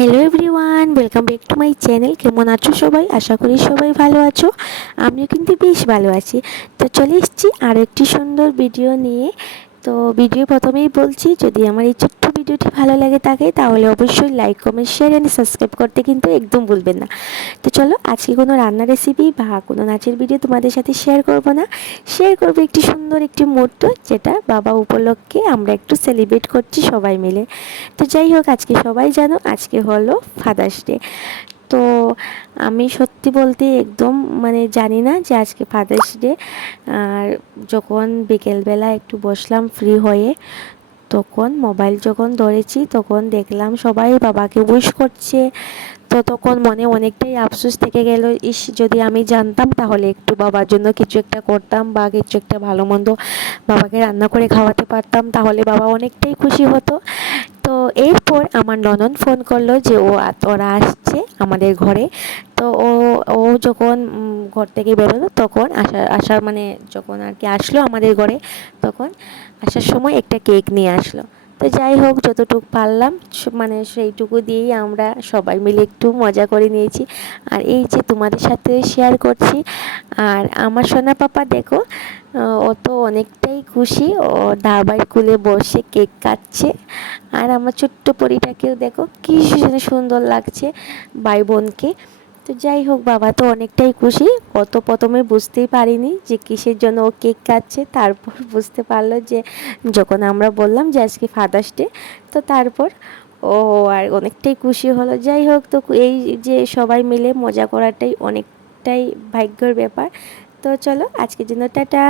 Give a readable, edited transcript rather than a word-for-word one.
Hello everyone, welcome back to my channel. কেমন আছো সবাই? আশা করি সবাই ভালো আছো। আমিও কিন্তু বেশ ভালো আছি। তো চলে এসেছি আরও একটি সুন্দর ভিডিও নিয়ে। তো ভিডিও প্রথমেই বলছি, যদি আমার এই ছোট্ট ভিডিওটি ভালো লাগে থাকে তাহলে অবশ্যই like, comment, share and subscribe করতে কিন্তু একদম ভুলবেন না। তো চলো, আজকে কোনো রান্নার রেসিপি বা কোনো নাচের ভিডিও তোমাদের সাথে শেয়ার করব না। শেয়ার করবো একটি সুন্দর একটি মুহূর্ত, যেটা বাবা উপলক্ষে আমরা একটু সেলিব্রেট করছি সবাই মিলে। তো যাই হোক, আজকে সবাই জানো আজকে হলো ফাদার্স ডে। তো আমি সত্যি বলতে একদম জানি না যে আজকে ফাদার্স ডে। আর যখন বিকেলবেলা একটু বসলাম ফ্রি হয়ে, তখন মোবাইল যখন ধরেছি তখন দেখলাম সবাই বাবাকে উইশ করছে। তো তখন মনে অনেকটাই আফসোস থেকে গেল, ইস যদি আমি জানতাম তাহলে একটু বাবার জন্য কিছু একটা করতাম বা কিছু একটা ভালো মন্দ বাবাকে রান্না করে খাওয়াতে পারতাম, তাহলে বাবা অনেকটাই খুশি হতো। তো এরপর আমার ননদ ফোন করলো যে ওরা আসছে আমাদের ঘরে। তো ও যখন ঘর থেকে বেরোলো তখন আসার যখন আর কি আসলো আমাদের ঘরে, তখন আসার সময় একটা কেক নিয়ে আসলো। তো যাই হোক, যতটুকু পারলাম সেইটুকু দিয়েই আমরা সবাই মিলে একটু মজা করে নিয়েছি। আর এই যে তোমাদের সাথে শেয়ার করছি। আর আমার সোনা পাপা দেখো, ও তো অনেকটাই খুশি, ও দাবাই কুলে বসে কেক কাটছে। আর আমার ছোট্ট পরীটাকেও দেখো কি সুন্দর লাগছে ভাই বোনকে। তো যাই হোক, বাবা তো অনেকটাই খুশি। ও তো প্রথমে বুঝতেই পারিনি যে কিসের জন্য ও কেক কাটছে, তারপর বুঝতে পারলো যে যখন আমরা বললাম যে আজকে ফাদার্স ডে, তো তারপর ও আর অনেকটাই খুশি হলো। যাই হোক, তো এই যে সবাই মিলে মজা করাটাই অনেকটাই ভাগ্যের ব্যাপার। তো চলো, আজকের জন্য টাটা।